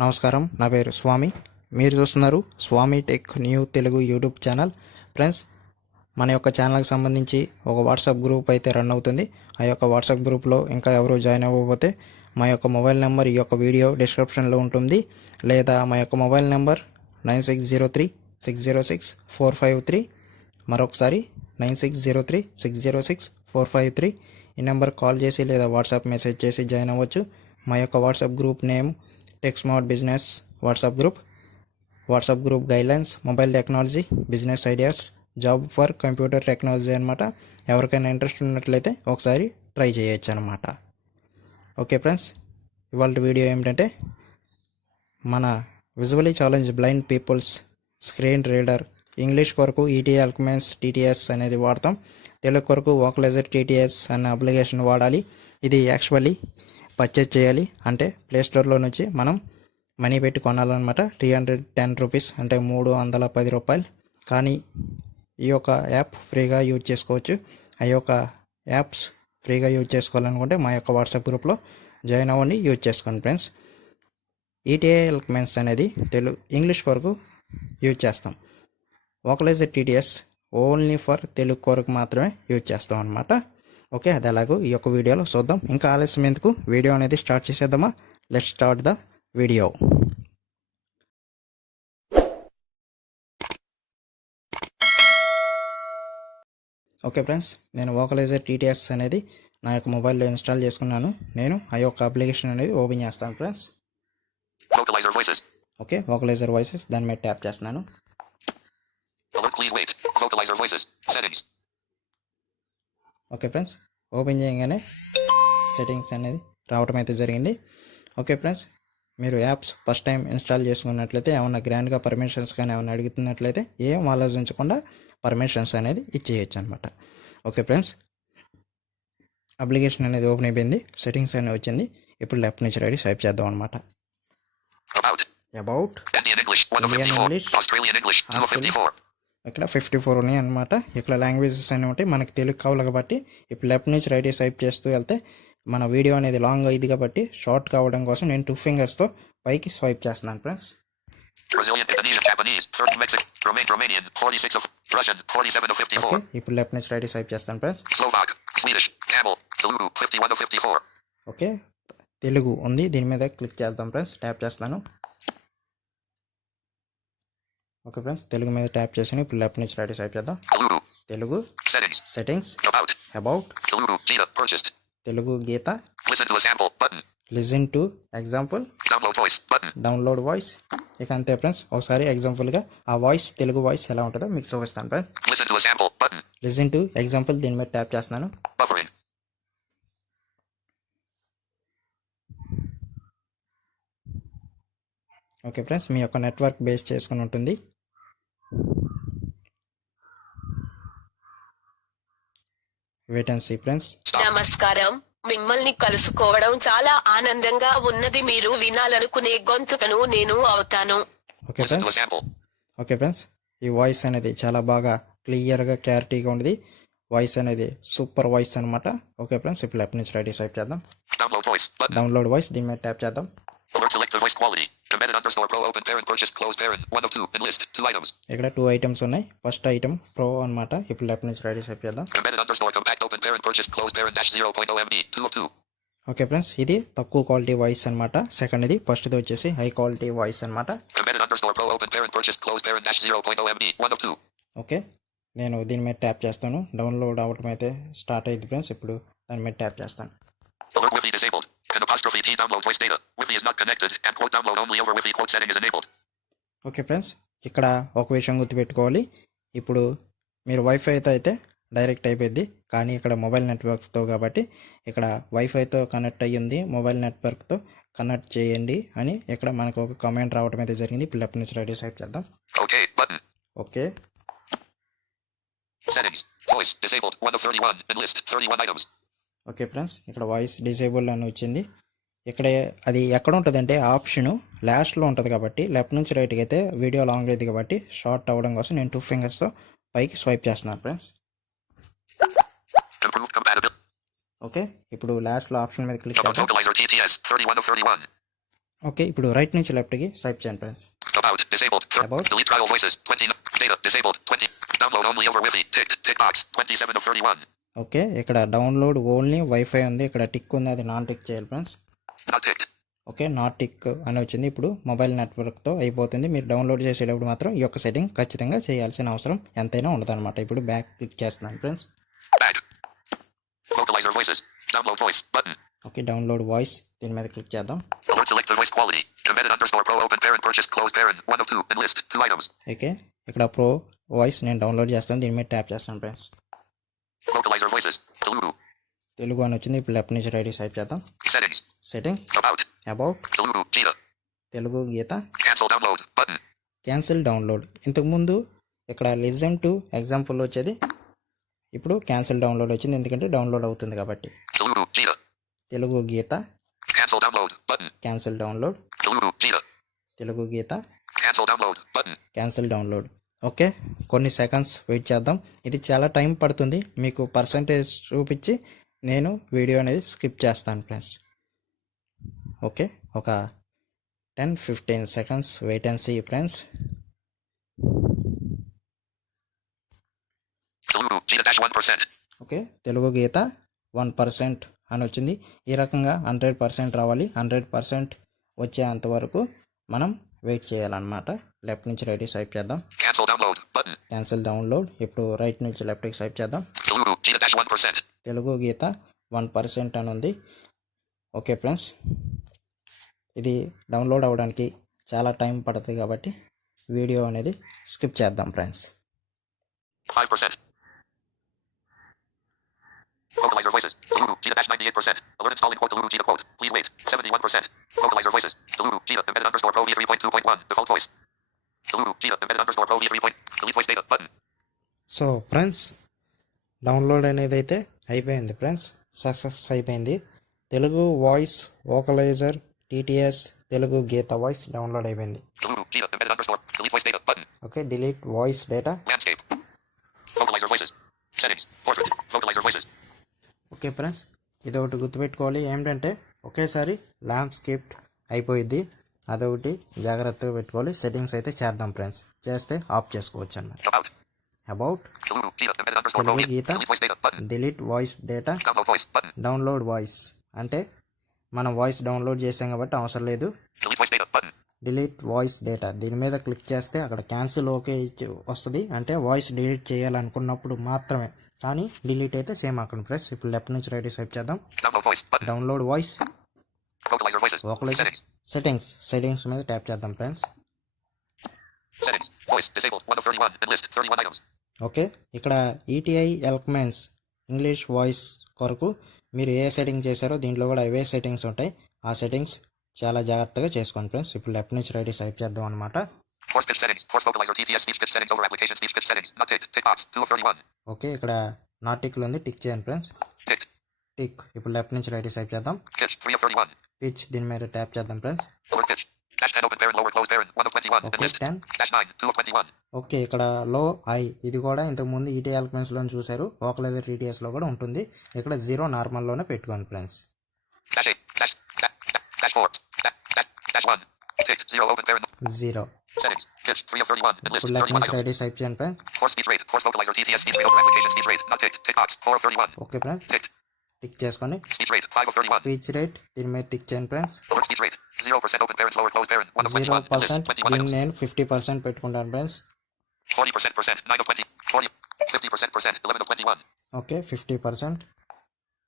నమస్కారం, నా పేరు స్వామి. మీరు చూస్తున్నారు Swami tech new Telugu YouTube channel. Friends, మన యొక్క ఛానల్కి సంబంధించి ఒక వాట్సాప్ గ్రూప్ అయితే రన్ అవుతుంది. ఆ యొక్క వాట్సాప్ గ్రూప్లో ఇంకా ఎవరు జాయిన్ అవ్వకపోతే మా యొక్క మొబైల్ నెంబర్ ఈ యొక్క వీడియో డిస్క్రిప్షన్లో ఉంటుంది, లేదా మా యొక్క మొబైల్ నెంబర్ 9603606453. మరొకసారి 9603606453. ఈ నెంబర్ కాల్ చేసి లేదా వాట్సాప్ మెసేజ్ చేసి జాయిన్ అవ్వచ్చు. మా యొక్క WhatsApp group name tech smart business WhatsApp group guidelines, mobile technology, business ideas, job for computer technology అనమాట. ఎవరికైనా ఇంట్రెస్ట్ ఉన్నట్లయితే ఒకసారి ట్రై చేయొచ్చు అనమాట. ఓకే ఫ్రెండ్స్, ఇవాళ వీడియో ఏమిటంటే మన visually challenge blind peoples screen reader English కొరకు ఈటీ అల్కమెన్స్ టీటీఎస్ అనేది వాడతాం. తెలుగు కొరకు వోకలైజర్ టీటీఎస్ అనే అప్లికేషన్ వాడాలి. ఇది యాక్చువల్లీ పర్చేజ్ చేయాలి అంటే ప్లేస్టోర్లో నుంచి మనం మనీ పెట్టి కొనాలన్నమాట. 310 రూపీస్ అంటే 310 రూపాయలు. కానీ ఈ యొక్క యాప్ ఫ్రీగా యూజ్ చేసుకోవచ్చు. ఆ యొక్క యాప్స్ ఫ్రీగా యూజ్ చేసుకోవాలనుకుంటే మా యొక్క వాట్సాప్ గ్రూప్లో జాయిన్ అవ్వండి, యూజ్ చేసుకోండి ఫ్రెండ్స్. ఈటీఐ ఎల్కమెన్స్ అనేది ఇంగ్లీష్ కొరకు యూజ్ చేస్తాం. వోకలైజర్ టీటీఎస్ ఓన్లీ ఫర్ తెలుగు కొరకు మాత్రమే యూజ్ చేస్తాం అనమాట. ఓకే, అది ఎలాగో ఈ యొక్క వీడియోలో చూద్దాం. ఇంకా ఆలస్యం ఎందుకు, వీడియో అనేది స్టార్ట్ చేసేద్దామా? Let's start the video. Okay friends, నేను వోకలైజర్ టీటీఎస్ అనేది నా యొక్క మొబైల్లో ఇన్స్టాల్ చేసుకున్నాను. నేను ఆ యొక్క అప్లికేషన్ అనేది ఓపెన్ చేస్తాను ఫ్రెండ్స్. ఓకే, వోకలైజర్ వాయిసెస్ దాని మీద ట్యాప్ చేస్తున్నాను. ఓకే ఫ్రెండ్స్, ఓపెన్ చేయగానే సెట్టింగ్స్ అనేది రావడం అయితే జరిగింది. ఓకే ఫ్రెండ్స్, మీరు యాప్స్ ఫస్ట్ టైం ఇన్స్టాల్ చేసుకున్నట్లయితే ఏమన్నా గ్రాండ్గా పర్మిషన్స్ కానీ ఏమైనా అడుగుతున్నట్లయితే ఏం ఆలోచించకుండా పర్మిషన్స్ అనేది ఇచ్చేయచ్చు అనమాట. ఓకే ఫ్రెండ్స్, అప్లికేషన్ అనేది ఓపెన్ అయిపోయింది, సెట్టింగ్స్ అనేది వచ్చింది. ఇప్పుడు లెఫ్ట్ నుంచి రైట్ స్వైప్ చేద్దాం అనమాట. అబౌట్ ఇండియన్ ఇంగ్లీష్, ఇక్కడ 54 ఉన్నాయి అనమాట. ఇక్కడ లాంగ్వేజెస్ అనేవి ఉంటాయి, మనకి తెలుగు కావాలి కాబట్టి ఇప్పుడు లెఫ్ట్ నుంచి రైట్ స్వైప్ చేస్తూ వెళ్తే మన వీడియో అనేది లాంగ్ అయింది కాబట్టి షార్ట్ కావడం కోసం నేను 2 ఫింగర్స్తో పైకి స్వైప్ చేస్తున్నాను ఫ్రెండ్స్. ఇప్పుడు లెఫ్ట్ నుంచి రైట్ స్వైప్ చేస్తాను ఫ్రెండ్స్. ఓకే, తెలుగు ఉంది, దీని మీద క్లిక్ చేద్దాం ఫ్రెండ్స్. ట్యాప్ చేస్తాను. ఓకే ఫ్రెండ్స్, తెలుగు మీద ట్యాప్ చేసి ఇప్పుడు లెఫ్ట్ నుంచి రైట్ స్వైప్ చేద్దాం. Telugu settings, about Telugu Gita, listen to example, download voice. ఇక అంతే ఫ్రెండ్స్, ఒకసారి ఎగ్జాంపుల్గా ఆ వాయిస్ తెలుగు వాయిస్ ఎలా ఉంటుందో మీకు చూపిస్తాను ఫ్రెండ్స్. లిజన్ టు ఎగ్జాంపుల్ దీని మీద ట్యాప్ చేస్తున్నాను. ఓకే ఫ్రెండ్స్, మీ యొక్క నెట్వర్క్ బేస్ చేసుకుని ఉంటుంది. Wait and see friends. నమస్కారం, మిమ్మల్ని కలుసుకోవడం చాలా ఆనందంగా ఉన్నది. మీరు వినాలనుకునే గొంతుకను నేను అవుతాను. ఓకే ఫ్రెండ్స్, ఈ వాయిస్ అనేది చాలా బాగా క్లియర్గా క్లారిటీగా ఉంది. వాయిస్ అనేది సూపర్ వాయిస్ అనమాట. ఓకే ఫ్రెండ్స్, ఇప్పుడు లెఫ్ట్ నుంచి రైట్ స్వైప్ చేద్దాం. డౌన్లోడ్ వాయిస్ దీని మీద ట్యాప్ చేద్దాం. ఇక్కడ 2 ఐటమ్స్ ఉన్నాయి. ఫస్ట్ ఐటమ్ ప్రో అనమాట. ఇప్పుడు లెఫ్ట్ నుంచి రైట్ స్వైప్ చేద్దాం. ఓకే ఫ్రెండ్స్, ఇది తక్కువ క్వాలిటీ వాయిస్ అనమాట. సెకండ్ ఇది, ఫస్ట్ది వచ్చేసి హై క్వాలిటీ వాయిస్ అనమాట. ఓకే, నేను దీని మీద ట్యాప్ చేస్తాను. డౌన్లోడ్ అవ్వటం అయితే స్టార్ట్ అయింది ఫ్రెండ్స్. ఇప్పుడు దాని మీద ట్యాప్ చేస్తాను. ఓకే ఫ్రెండ్స్, ఇక్కడ ఒక విషయం గుర్తుపెట్టుకోవాలి. ఇప్పుడు మీరు వైఫైతో అయితే డైరెక్ట్ అయిపోయింది, కానీ ఇక్కడ మొబైల్ నెట్వర్క్తో కాబట్టి ఇక్కడ వైఫైతో కనెక్ట్ అయ్యింది, మొబైల్ నెట్వర్క్తో కనెక్ట్ చేయండి అని ఇక్కడ మనకు ఒక కామెంట్ రావడం అయితే జరిగింది. ఇప్పుడు లెఫ్ట్ నుంచి రైట్ సైడ్ చేద్దాం. ఓకే, ఓకే ఫ్రెండ్స్, ఇక్కడ వాయిస్ డిసేబుల్ అని వచ్చింది. ఇక్కడ అది ఎక్కడ ఉంటుంది అంటే ఆప్షను లాస్ట్లో ఉంటుంది కాబట్టి లెఫ్ట్ నుంచి రైట్కి అయితే వీడియో లాంగ్ అయింది కాబట్టి షార్ట్ అవ్వడం కోసం నేను 2 ఫింగర్స్తో పైకి స్వైప్ చేస్తున్నాను ఫ్రెండ్స్. ఓకే, ఇప్పుడు లాస్ట్లో ఆప్షన్ మీద క్లిక్ చేద్దాం. ఓకే, ఇప్పుడు రైట్ నుంచి లెఫ్ట్కి స్వైప్ చేయండి friends. About. Disabled. About. Delete trial voices. 20. Data. Disabled. 20. Download only over Wi-Fi. Tick box. 27 of 31. Okay, ఇక్కడ డౌన్లోడ్ ఓన్లీ వైఫై ఉంది, ఇక్కడ టిక్ ఉంది, అది నాన్ టిక్ చేయాలి friends. Not ticked. Okay, not tick అని వచ్చింది. ఇప్పుడు మొబైల్ నెట్వర్క్తో అయిపోతుంది. మీరు డౌన్లోడ్ చేసేటప్పుడు మాత్రం ఈ యొక్క సెట్టింగ్ ఖచ్చితంగా చేయాల్సిన అవసరం ఎంతైనా ఉండదన్నమాట. ఇప్పుడు బ్యాక్ క్లిక్ చేస్తున్నాను friends. Back. Vocalizer voices. Download voice. Button. Okay, download voice దీని మీద క్లిక్ చేద్దాం. Alert select the voice quality. Embedded underscore pro open parent purchase close parent. 1 of 2. Enlist. 2 items. Okay, ఇక్కడ ప్రో వాయిస్ నేను download చేస్తాను, దీని మీద tap చేస్తాను friends. Vocalizer voices. Telugu. Telugu అని వచ్చింది. ఇప్పుడు లెఫ్ట్ నుంచి రైట్ స్వైప్ చేద్దాం. Settings. Setting. About. About. Telugu. Gita. Telugu Gita. Cancel download. Button. Cancel download. ఇంతకుముందు ఇక్కడ లిజన్ టు ఎగ్జాంపుల్ వచ్చేది, ఇప్పుడు క్యాన్సిల్ డౌన్లోడ్ వచ్చింది, ఎందుకంటే డౌన్లోడ్ అవుతుంది కాబట్టి. Telugu. Gita. Telugu Gita. Cancel download. Button. Cancel download. Telugu. Gita. Telugu Gita. Cancel download. Button. Cancel download. Okay, కొన్ని seconds wait చేద్దాం. ఇది చాలా టైం పడుతుంది, మీకు పర్సంటేజ్ చూపించి నేను వీడియో అనేది స్కిప్ చేస్తాను ఫ్రెండ్స్. ఓకే, ఒక 10-15 seconds wait and see friends. Telugu. Gita dash 1%. Okay, Telugu Gita 1% అని వచ్చింది. ఈ రకంగా 100% రావాలి. 100% వచ్చేంత వరకు మనం వెయిట్ చేయాలన్నమాట. లెఫ్ట్ నుంచి రైట్ స్వైప్ చేద్దాం. Cancel download. Button. Cancel download. ఇప్పుడు రైట్ నుంచి లెఫ్ట్కి స్వైప్ చేద్దాం. Telugu. Gita dash 1%. Telugu Gita 1% అని ఉంది. ఓకే ఫ్రెండ్స్, ఇది డౌన్లోడ్ అవ్వడానికి చాలా టైం పడుతుంది కాబట్టి వీడియో అనేది స్కిప్ చేద్దాం friends. 5%. Vocalizer voices. Telugu. Gita dash 98%. Alert installing quote Telugu Gita quote. Please wait. 71%. Vocalizer voices. Telugu. Gita embedded underscore pro v3.2.1. Default voice. Telugu. Gita embedded underscore pro v3. Delete voice data. Button. So friends, download అనేది అయితే అయిపోయింది friends, success అయిపోయింది. Telugu voice వోకలైజర్ TTS Telugu గీత voice download అయిపోయింది. Telugu. Gita embedded underscore. Delete voice data. Button. Okay, delete voice data. Landscape. Vocalizer voices. Settings. Portrait. Vocalizer voices. Okay friends, ఇది ఒకటి గుర్తుపెట్టుకోవాలి, ఏంటంటే ఒకేసారి ల్యాండ్స్కేప్ అయిపోయింది, అదొకటి జాగ్రత్తగా పెట్టుకోవాలి. సెట్టింగ్స్ అయితే చేద్దాం ఫ్రెండ్స్, చేస్తే ఆఫ్ చేసుకోవచ్చు అన్నమాట. About. About. Telugu. Gita embedded underscore pro Telugu v. Gita. Delete voice data. Button. Delete voice data. Download voice. Button. Download voice అంటే మనం వాయిస్ డౌన్లోడ్ చేసాం కాబట్టి అవసరం లేదు. Delete voice data. Button. Delete voice data దీని మీద క్లిక్ చేస్తే అక్కడ క్యాన్సిల్ ఓకే వస్తుంది, అంటే వాయిస్ డిలీట్ చేయాలనుకున్నప్పుడు మాత్రమే, కానీ డిలీట్ అయితే సేమ్ అక్కడ ప్రెస్. ఇప్పుడు లెఫ్ట్ నుంచి రైట్ స్వైప్ చేద్దాం. Download voice. Button. Download voice. Vocalizer voices. వోకలైజర్. Settings. Settings మీద ట్యాప్ చేద్దాం friends. Settings. Voice disabled. 1 of 31. Enlist. 31 items. Okay, ఇక్కడ ఈటీఐ ఎల్క్మెన్స్ ఇంగ్లీష్ వాయిస్ కొరకు మీరు ఏ సెట్టింగ్ చేశారో దీంట్లో కూడా అవే సెట్టింగ్స్ ఉంటాయి. ఆ సెట్టింగ్స్ చాలా జాగ్రత్తగా చేసుకోండి ఫ్రెండ్స్. ఇప్పుడు లెఫ్ట్ నుంచి రైట్ స్వైప్ చేద్దాం అనమాట. Force pitch settings. Force vocalizer TTS speech pitch settings over application speech pitch settings. Not ticked. Tick box. 2 of 31. Okay, ఇక్కడ నా టిక్లో ఉంది, టిక్ చేయండి ఫ్రెండ్స్. Ticked. టిక్. ఇప్పుడు లెఫ్ట్ నుంచి రైట్ స్వైప్ చేద్దాం. Pitch. 3 of 31. పిచ్ దీని మీద ట్యాప్ చేద్దాం friends. Lower pitch. Dash 10 open parent lower close parent. 1 of 21. Okay, Enlist. 10. Dash 9. 2 of 21. Okay, ఇక్కడ లో ఐ ఇది కూడా ఇంతకుముందు ఈటీ ఎల్క్మెన్స్లో చూశారు, వోకలైజర్ టీటీఎస్లో కూడా ఉంటుంది. ఇక్కడ 0 నార్మల్లోనే పెట్టుకోండి friends. Dash 8. Dash 4. Dash 1. Ticked. 0 open parent. 0. Settings. Pitch. 3 of 31. Enlist. ఇప్పుడు లెఫ్ట్ 31 నుంచి items. రైట్ స్వైప్ చేయండి friends. Force speech rate. Force vocalizer TTS speech rate over application speech rate. Not ticked. Tick box. 4 of 31. Okay friends, Ticked. Tick చేసుకోండి. Speech rate. 5 of 31. Speech rate దీని మీద tick చేయండి friends. Alert speech rate. 0% open parents lower close parent. 1 of 21. Enlist. 0%. 21 దీన్ని items. నేను 50% పెట్టుకుంటాను friends. 40%. 9 of 20. 40. 50%. 11 of 21. Okay, 50%.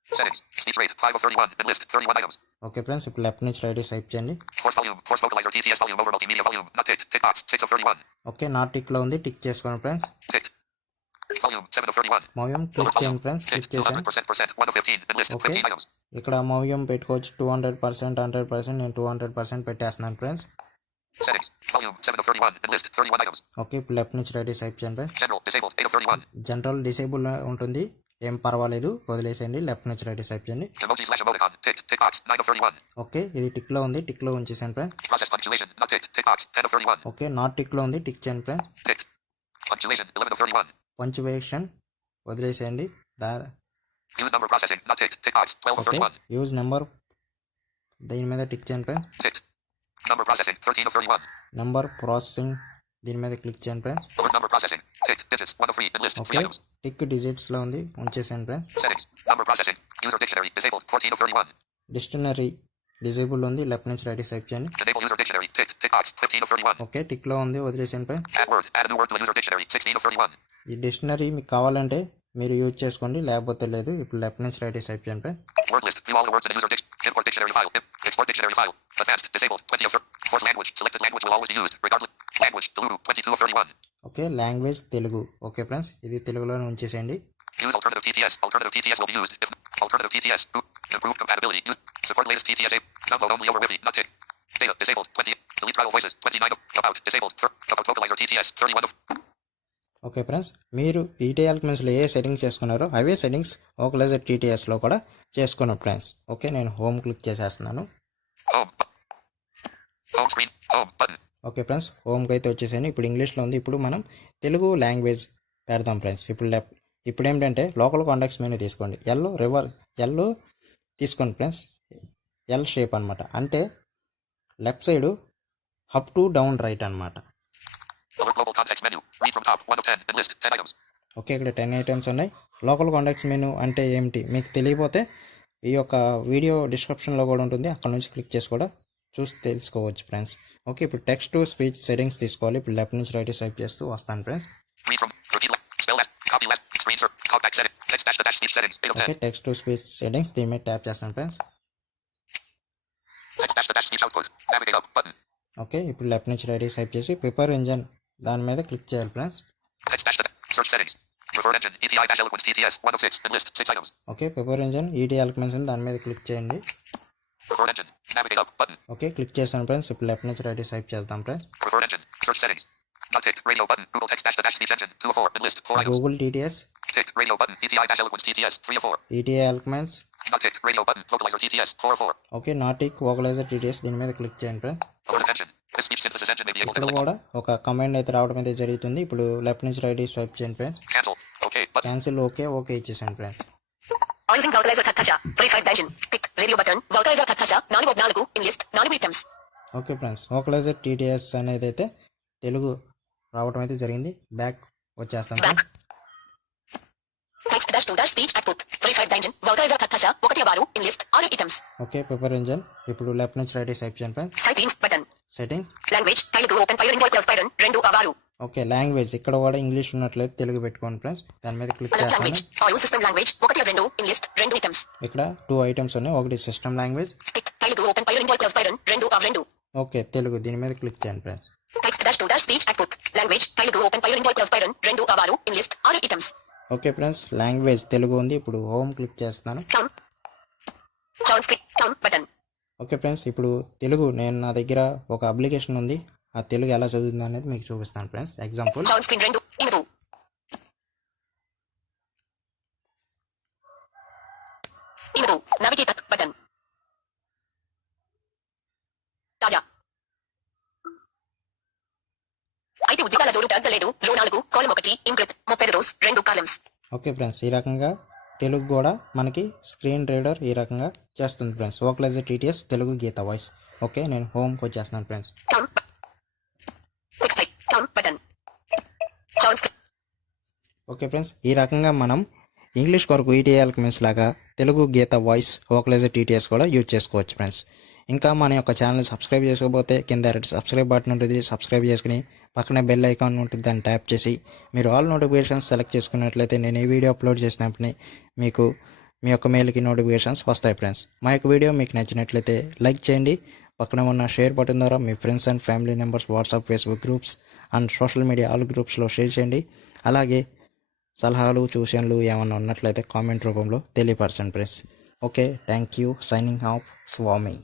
Settings. Speech rate. 5 of 31. Enlist. 31 items. Okay friends, ఇప్పుడు left నుంచి right swipe చేయండి. Force volume. Force vocalizer TTS volume over multimedia volume. Not ticked. Tick box. 6 of 31. Okay, నా టిక్లో ఉంది, tick చేసుకోండి friends. Ticked. Volume. 7 of 31. మౌయం click చేయండి friends. Ticked. Click చేసాను. 200%. 1 of 15. Enlist. Okay. 15 items. ఇక్కడ మౌయం పెట్టుకోవచ్చు 200%, 100%. నేను 200% పెట్టేస్తున్నాను friends. Settings. Volume. 7 of 31. Enlist. 31 items. Okay, ఇప్పుడు లెఫ్ట్ నుంచి రైట్ స్వైప్ చేయండి friends. General. Disabled. 8 of 31. General disable ఉంటుంది, ఏం పర్వాలేదు, వదిలేసేయండి. లెఫ్ట్ నుంచి రైట్ స్వైప్ చేయండి. Emoji / emoticon. Ticked. Tick box. 9 of 31. Okay, ఇది టిక్లో ఉంది, టిక్లో ఉంచేసాను friends. Process punctuation. Not ticked. Tick box. 10 of 31. Okay, not టిక్లో ఉంది, టిక్ చేయండి friends. Ticked. Punctuation. 11 of 31. Punctuation వదిలేసేయండి. Use number processing. Not ticked. Tick box. 12 of okay, 31. Use number దీని మీద టిక్ చేయండి friends. Ticked. Number processing. 13 of 31. Number processing దీని మీద click చేయండి friends. Alert number processing. Tick. Digits. 1 of 3. Enlist. 3 okay items. Tick డిజిట్స్లో ఉంది ఉంచేసాను friends. Settings. Number processing. User dictionary. Disabled. 14 of 31. Dictionary disable ఉంది, లెఫ్ట్ నుంచి right type చేయండి. Enable user dictionary. Tick. Tick box. 15 of 31. Okay టిక్లో ఉంది, వదిలేసాను friends. Add word. Add a new word to the user dictionary. 16 of 31. ఈ dictionary మీకు కావాలంటే మీరు use చేసుకోండి, లేకపోతే లేదు. ఇప్పుడు లెఫ్ట్ నుంచి రైట్ టైప్ చేయండి friends. Word list. View all the words in the user dictionary. Import dictionary file. Export dictionary file. Advanced. Disabled. 20 of 30. Force language. Selected language will always be used. Regardless. Language. Telugu. 22 of 31. Okay language Telugu. Okay friends ఇది తెలుగులోనే ఉంచేసేయండి. Use alternative TTS. Alternative TTS will be used if alternative TTS. Improved compatibility. Use. Support latest TTS. Download only over Wi-Fi. Not tick. Data. Disabled. 20. Delete travel voices. 29 of. About. Disabled. About vocalizer TTS. 31 of. Okay friends మీరు ఈటీ ఆల్కమెన్స్లో ఏ settings చేసుకున్నారో అవే settings ఓకలైజర్ టీటీఎస్లో కూడా చేసుకున్నాం friends. Okay నేను home click చేసేస్తున్నాను. Home. Home screen. Home button. Okay friends హోమ్కి అయితే వచ్చేసాను. ఇప్పుడు ఇంగ్లీష్లో ఉంది. ఇప్పుడు మనం తెలుగు లాంగ్వేజ్ పెడదాం ఫ్రెండ్స్. ఇప్పుడు ఏంటంటే లోకల్ కాంటాక్ట్స్ మెనూ తీసుకోండి. ఎల్లో తీసుకోండి ఫ్రెండ్స్. ఎల్ షేప్ అనమాట, అంటే left side up to down right అనమాట. Alert global context menu. Read from top. 1 of 10. Enlist. 10 items. Okay ఇక్కడ 10 ఐటమ్స్ ఉన్నాయి. లోకల్ కాంటాక్ట్స్ మెనూ అంటే ఏమిటి మీకు తెలియకపోతే ఈ యొక్క వీడియో డిస్క్రిప్షన్లో కూడా ఉంటుంది, అక్కడ నుంచి క్లిక్ చేసి కూడా చూసి తెలుసుకోవచ్చు ఫ్రెండ్స్. ఓకే ఇప్పుడు టెక్స్ట్ టు స్పీచ్ సెట్టింగ్స్ తీసుకోవాలి. ఇప్పుడు లెఫ్ట్ నుంచి రైట్ టైప్ చేస్తూ వస్తాను friends. Read from. Repeat left. Spell left. Copy left. Screen share. Contact setting. Text dash the dash speech settings. 8 of 10. Okay text to speech settings దీని మీద tap చేస్తాను friends. Text dash the dash speech output. Navigate up button. Okay ఇప్పుడు left నుంచి right type చేసి paper engine దాని మీద click చేయాలి friends. Text dash the search settings. Preferred engine. ETI dash eloquence TTS. 1 of 6. Enlist. 6 items. Okay పేపర్ engine ET Eloquence దాని మీద click చేయండి. Preferred engine. Navigate up button. Okay click చేస్తాను friends. ఇప్పుడు left నుంచి రైట్ టైప్ చేద్దాం friends. Preferred engine. Search settings. Not ticked. Radio button. Google text dash the dash speech engine. 2 of 4. Enlist. 4 items. Google TTS Ticked. Radio button. ETI dash eloquence TTS. 3 of 4. ET Eloquence. Not ticked. Radio button. Vocalizer TTS. 4 of 4. Okay not tick vocalizer TTS దీని మీద click చేయండి friends. Alert attention. This speech synthesis engine may be able to ఇక్కడ delete. కూడా ఒక command అయితే రావడం అయితే జరుగుతుంది. ఇప్పుడు లెఫ్ట్ నుంచి రైట్ స్వైప్ చేయండి friends. Cancel. Okay. Button. Cancel okay ఇచ్చేసాను friends. Using vocalizer tatasha. Preferred engine. Tick. Radio button. Vocalizer tatasha. 4 of 4. Enlist. 4 items. Okay friends vocalizer TTS అనేది అయితే తెలుగు రావడం అయితే జరిగింది. బ్యాక్ వచ్చేస్తాను Back. Text dash to dash speech output. Preferred engine. Vocalizer tatasha. 1 of 6. Enlist. 6 items. Okay పేపర్ engine ఇప్పుడు left నుంచి right swipe చేయండి friends. Settings button. Settings Language. Telugu. Open fire invoice plus pyron. 2 of 6. Okay language ఇక్కడ కూడా English ఉన్నట్లయితే తెలుగు పెట్టుకోండి friends. దాని మీద క్లిక్ Alert చేస్తాను. language. All system language. 1 of 2. Enlist. 2 items. ఇక్కడ 2 ఐటమ్స్ ఉన్నాయి. ఒకటి system language. Tick. Telugu. Open fire invoice plus pyron. 2 of 2. Okay Telugu దీని మీద క్లిక్ చేయండి friends. Text dash to dash speech output. Language. Telugu. Open fire invoice plus pyron. 2 of 6. Enlist. 6 items. Okay friends language Telugu ఉంది. ఇప్పుడు home click చేస్తున్నాను. Count. Home screen. Count button. Okay friends ఇప్పుడు తెలుగు నేను నా దగ్గర ఒక అప్లికేషన్ ఉంది. ఆ తెలుగు ఎలా చదువుతుందో అనేది మీకు చూపిస్తాను friends. Example Home screen 2. Indu. Indu. Navigate button. తాజా. అయితే ఉద్యోగాల జోరు తగ్గలేదు. రో 4 కాలం 1 ఇంగ్రిత్ 30 రోస్ 2 కాలమ్స్. ఓకే ఫ్రెండ్స్ ఈ రకంగా తెలుగు కూడా మనకి స్క్రీన్ రీడర్ ఈ రకంగా చేస్తుంది ఫ్రెండ్స్. వోకలైజర్ టీటీఎస్ తెలుగు గీత వాయిస్. ఓకే నేను హోమ్కి వచ్చేస్తున్నాను friends. Count. Text type. Count button. Home screen. Okay friends ఈ రకంగా మనం ఇంగ్లీష్ కొరకు ఈటీ ఆల్కమెన్స్ లాగా తెలుగు గీత వాయిస్ వోకలైజర్ టీటీఎస్ కూడా యూజ్ చేసుకోవచ్చు ఫ్రెండ్స్. ఇంకా మన యొక్క ఛానల్ సబ్స్క్రైబ్ చేసుకోకపోతే కింద రెడ్ సబ్స్క్రైబ్ బటన్ ఉంటుంది. సబ్స్క్రైబ్ చేసుకుని పక్కనే బెల్ ఐకాన్ ఉంటుంది, దాన్ని ట్యాప్ చేసి మీరు ఆల్ నోటిఫికేషన్స్ సెలెక్ట్ చేసుకున్నట్లయితే నేను ఈ వీడియో అప్లోడ్ చేసినప్పుడు మీకు మీ యొక్క మెయిల్కి నోటిఫికేషన్స్ వస్తాయి ఫ్రెండ్స్. మా యొక్క వీడియో మీకు నచ్చినట్లయితే లైక్ చేయండి. పక్కన ఉన్న షేర్ బటన్ ద్వారా మీ friends and family members WhatsApp, Facebook groups and social media all గ్రూప్స్లో షేర్ చేయండి. అలాగే సలహాలు సూచనలు ఏమన్నా ఉన్నట్లయితే కామెంట్ రూపంలో తెలియపరచండి friends. Okay thank you. Signing off Swamy.